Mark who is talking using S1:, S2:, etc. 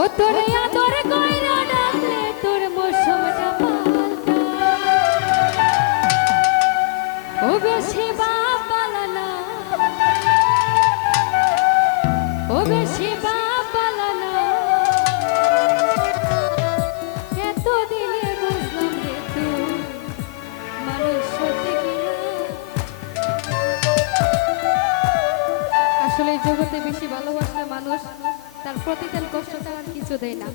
S1: ও তোর তোর মৌসুমটা পাল্টা। ও গো শিবা পালানা। ও গো শিবা পালানা। এত দিনে আসলে এই জগতে বেশি ভালোবাসলে মানুষ তার প্রতিদিন কষ্ট তার কিছু দেয় না।